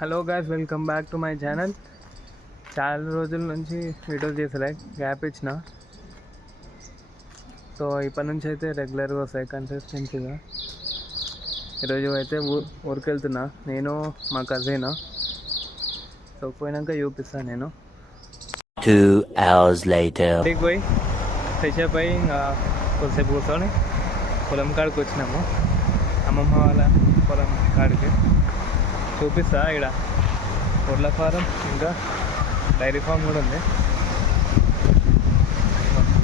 Hello guys, welcome back to my channel. చాలా రోజుల నుంచి వీడియోస్ చేసలే, గ్యాప్ ఇచ్చిన. సో ఇప్పటి నుంచి అయితే రెగ్యులర్గా వస్తాయి కన్సిస్టెన్సీగా. ఈరోజు అయితే ఊరికి వెళ్తున్నా, నేను మా కజిన్. సో పోయినాక చూపిస్తాను నేను. 2 hours later. ఇంటికి పోయి ఫ్రెష్ అప్ అయ్యి ఇంకా కొద్దిసేపు కూర్చొని పొలం కాడికి వచ్చినాము. అమ్మమ్మ వాళ్ళ పొలం కాడికి చూపిస్తా. ఇక్కడ కోళ్ళ ఫారం ఇంకా డైరీ ఫామ్ కూడా ఉంది.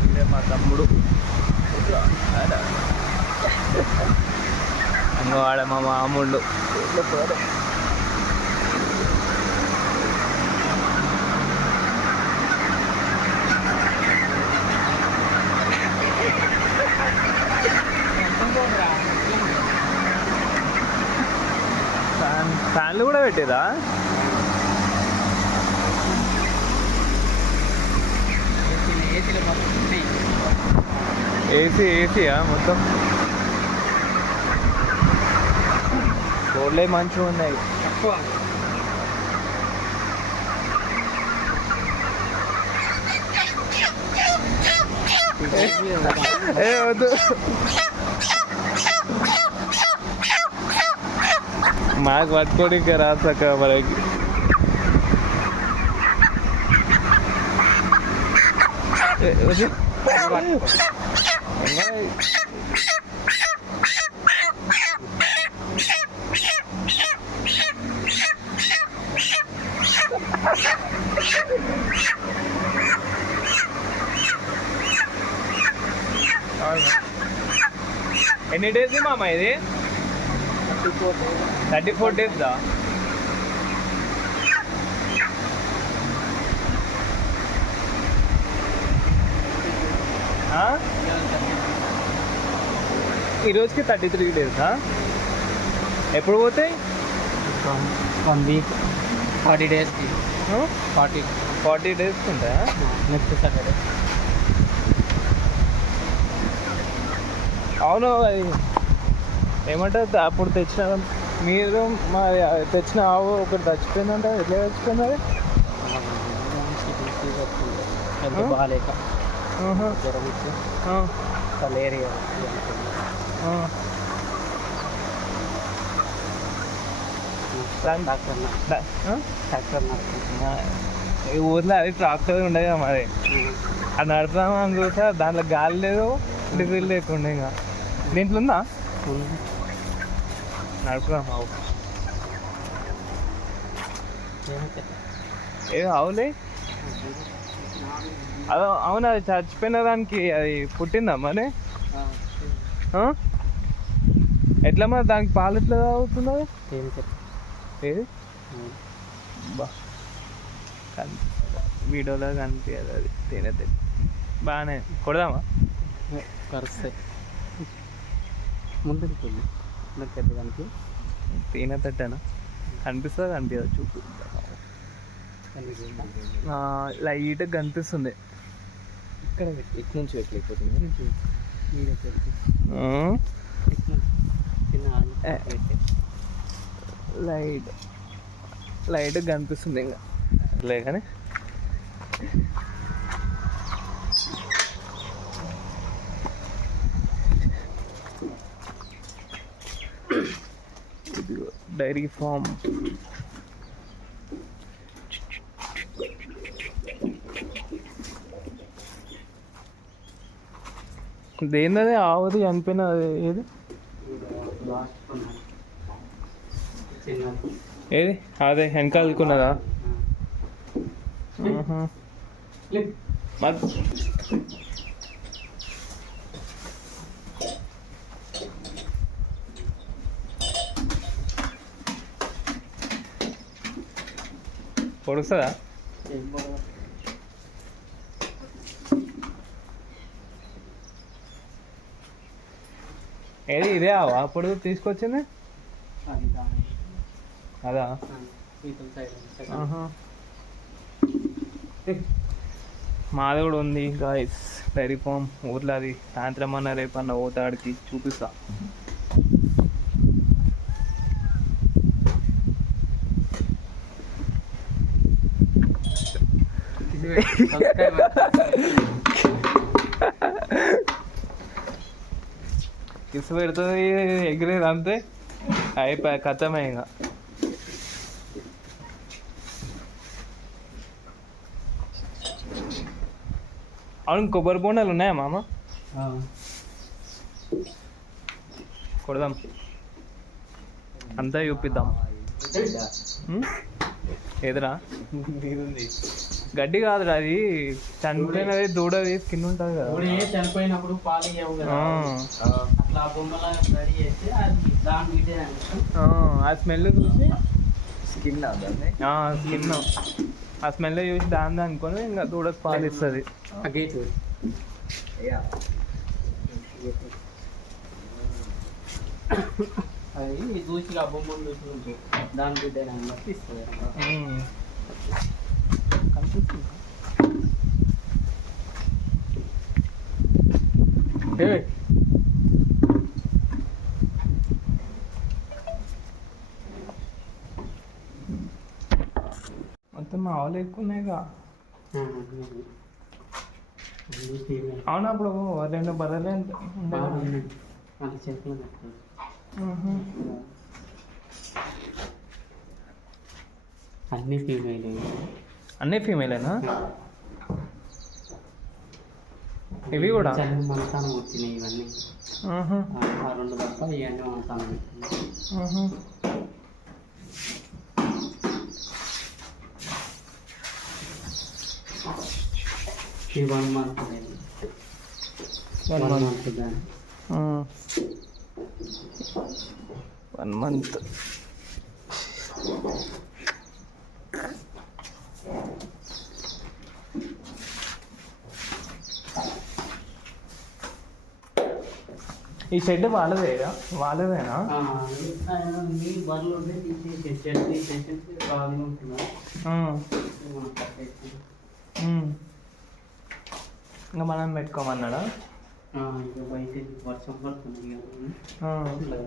ఇదే మా తమ్ముడు, ఇంకో ఆడ మా మామూళ్ళు. ఫ్యాన్లు కూడా పెట్టేదా? ఏసీయా మొత్తం? రోడ్లే మంచిగా ఉన్నాయి. ఏ వద్దు, మాకు పట్టుకోడి ఇంకా రాసాక మనకి. ఎన్ని డేస్ మామ ఇది? 34 days దా? ఈరోజుకి 33 days. ఎప్పుడు పోతాయి? 1 week 40 days. 40 days ఉంటాయా? Next Saturday. అవును, అది ఏమంటారు అప్పుడు తెచ్చిన మీరు మా తెచ్చిన ఆవు ఒకటి చచ్చిపోయిందంట. ఎట్లా చచ్చిపోయింది అది? హెల్త్ బాగాలేక జ్వరం వచ్చి మలేరియా. డాక్టర్ ఈ ఊర్లో అది ట్రాక్టర్ ఉండదు కదా మరి. అది నడుపుదామని చూసా, దాంట్లో గాలి లేదు, డీజిల్ లేకుండా. ఇంకా దీంట్లో ఉందా? నడుపుదాం ఆవు. ఏదో ఆవులే. అదో అవును, అది చచ్చిపోయిన దానికి అది పుట్టిందా మరి? ఎట్లా మరి దానికి పాలు ఎట్లా తాగుతున్నది? ఏది బా వీడియోలో కనిపించదు, అది తినే బాగానే. కొడదామా? కరుస్తాయి ముందుకు పెద్దదానికి. తినేటట్టేనా కనిపిస్తుంది? కనిపించదు, చూపు లైట్గా కనిపిస్తుంది. ఇక్కడ ఇటు నుంచి పెట్టలేకపోతుంది. లైట్గా కనిపిస్తుంది ఇంకా లే. కానీ డైరీ ఫామ్. దేనిది ఆవుది చనిపోయిన ఏది? ఏది అదే వెనకాలకున్నదా? పొడుస్తుందా? ఏది ఇదే ఆవా అప్పుడు తీసుకొచ్చింది? అదా? మాది కూడా ఉంది గాయ్స్ డైరీ ఫామ్ ఊర్లో. అది సాయంత్రం అన్న రేపన్న పోతాడికి చూపిస్తా. కిస్ పెడుతుంది ఎగిరేది అంతే అయిపోయి ఖతమే ఇంకా. అవును కొబ్బరి బోండాలు ఉన్నాయా మామ? కొడదాం అంతా చూపిద్దాం. ఎదురా గడ్డి కాదురా, అది చనిపోయినది దూడది స్కిన్ ఉంటుంది కదా. చనిపోయినప్పుడు పాలు ఇవ్వవు కదా, అట్లా బొమ్మలా రెడీ చేస్తే అది దాని ఆ స్మెల్ చూసి స్కిన్ స్కిన్ ఆ స్మెల్ చూసి దాని అనుకొని ఇంకా దూడకు పాలు ఇస్తుంది. అది చూసి ఆ బొమ్మను చూసి దాని బిడ్డ బట్టి ఇస్తుంది. కనిపిస్తుంది. మొత్తం మా వాళ్ళు ఎక్కువ ఉన్నాయిగా. అవును అప్పుడు 2 బర్రెలే అది చెట్లు అన్ని ఫీమేల్. అన్నీ ఫీమేలేనా? ఇవి కూడా మనసానం వచ్చినాయి ఇవన్నీ. ఆ 2 తప్ప ఇవన్నీ మనసానం పెట్టినాయి. ఈ 1 month 1 month దాని 1 month. ఈ షెడ్ వాళ్ళదేనా? మీ బర్రెలు ఉంటే తీసేసి ఖాళీ ఉంటున్నాయి. ఇంకా మనం పెట్టుకోమన్నాడా? ఇక బయట వర్షం పడుతుంది కదా.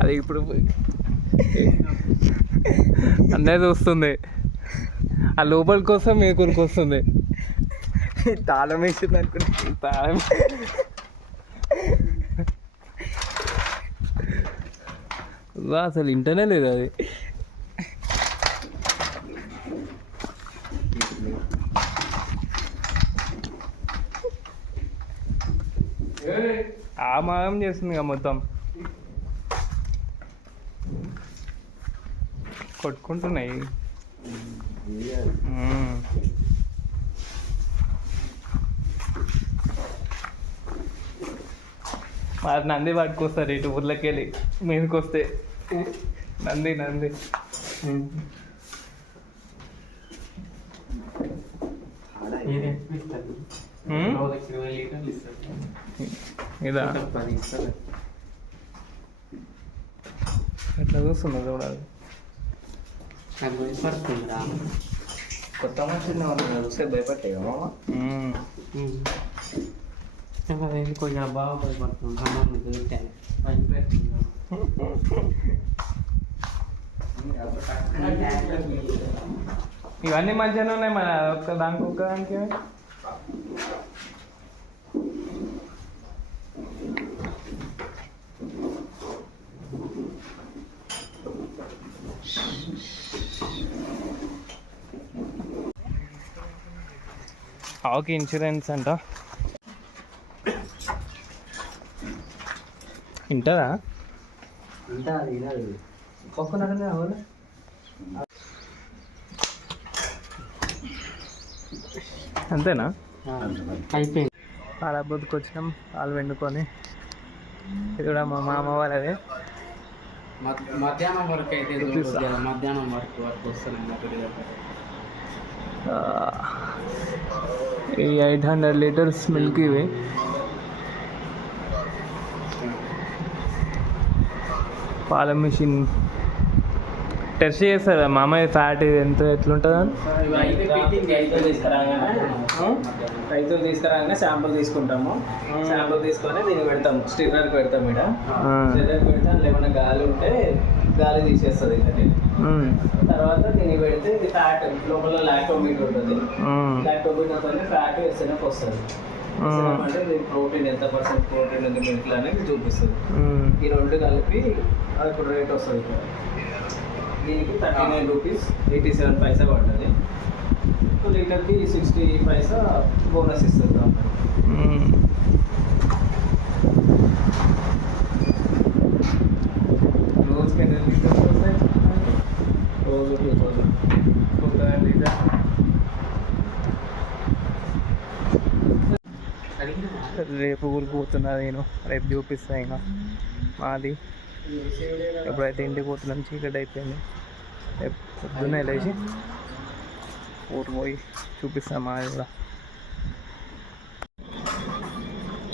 అది ఇప్పుడు అన్నయ్య చూస్తుంది, ఆ లోపల కోసం మేకూరికి వస్తుంది. తాళం వేసింది అనుకుంటే తాళం అసలు ఇంటనే లేదు అది. ఆ మాగం చేస్తుంది కదా మొత్తం, కొట్టుకుంటున్నాయి. మరి నంది పట్టుకొస్తారు ఇటు ఊర్లోకి వెళ్ళి మీదకి వస్తే. నంది ఇదా ఎట్లా చూస్తుంది చూడాలి. కొత్త మనుషులు చూస్తే భయపట్టే కొంచెం బాగా భయపడుతుంది. ఇవన్నీ మంచిగానే ఉన్నాయి, మన దానికి ఒక్కదానికి. ఆవుకి ఇన్సూరెన్స్ అంట వింటదా? అంతేనా? అయిపోయింది. పాల బుద్ధికి వచ్చినాం, పాలు వండుకొని. ఇది కూడా మా మామ వాళ్ళదే. మధ్యాహ్నం వరకు అయితే మధ్యాహ్నం వరకు వస్తున్నాయి. ఈ 800 లీటర్స్ మిల్క్ ఇవి. పాల మిషన్ టెస్ట్ చేస్తారు మామయ్య ఫ్యాట్ ఎంత ఎట్లుంటుంది అని రైతులు తీసుకురాగానే శాంపుల్ తీసుకుంటాము. శాంపుల్ తీసుకొని దీన్ని పెడతాము, స్టిర్నర్కి పెడతాం. ఇక్కడ స్టిర్నర్కి పెడితే అందులో ఏమైనా గాలి ఉంటే గాలి తీసేస్తుంది. ఇక్కడ తర్వాత దీన్ని పెడితే ఇది ఫ్యాట్ లోపల లాక్టోమీటర్ ఉంటుంది. లాక్టోమీటర్తో ఫ్యాట్ ఎస్ఎన్ఎఫ్ వస్తుంది. అంటే ప్రోటీన్ ఎంత పర్సెంట్ ప్రోటీన్ ఉంది మిల్క్ అనేది చూపిస్తుంది. ఈ రెండు కలిపి అది ఇప్పుడు రేట్ వస్తుంది. ఇక్కడ దీనికి 39 రూపీస్ 87 పైసా పడుతుంది. లీటర్కి 60 పైసా బోనస్ ఇస్తుంది కంపెనీ. రోజుకి ఎన్ని లీటర్స్ వస్తాయి? రోజు 2000 లీటర్. రేపు ఊరికి పోతున్నా నేను, రేపు చూపిస్తా. ఇంకా మాది ఎప్పుడైతే ఇంటికి పోతున్నాం చీకటి అయిపోయింది. రేపు పొద్దున్నే లేచి ఊరు పోయి చూపిస్తాం మాది కూడా.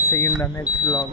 See you in the next vlog.